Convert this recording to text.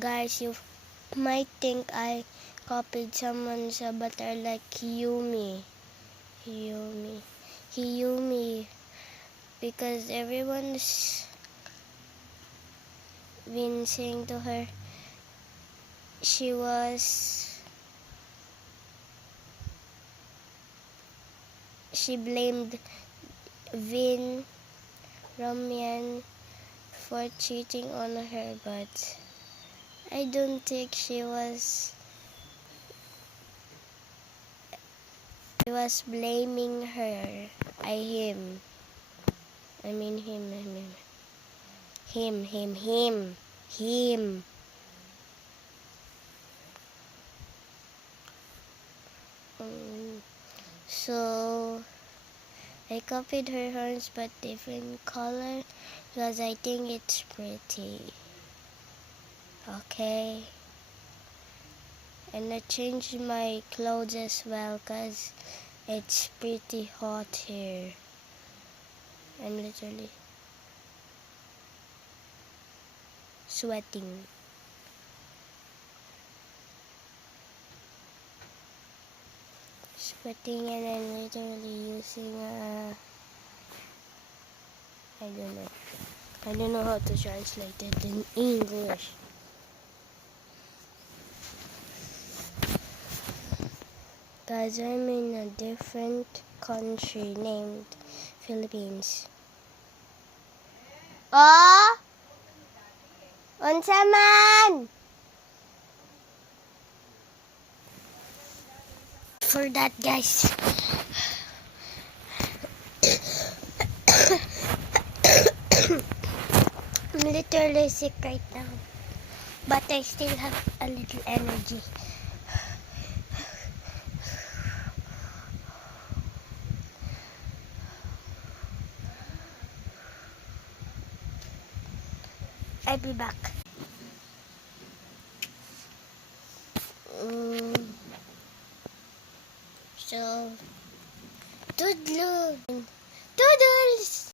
Guys, you might think I copied someone's avatar like Hiyumi. Because everyone's been saying to her she blamed Vin Ramian for cheating on her, but I don't think she was blaming her. Him. So I copied her horns but different color because I think it's pretty. Okay. And I changed my clothes as well because it's pretty hot here. I'm literally sweating. And I'm literally using I don't know how to translate it in English. Guys, I'm in a different country named Philippines. Oh! Unsa man? For that, guys. I'm literally sick right now, but I still have a little energy. I'll be back. So, toodaloo. Toodles!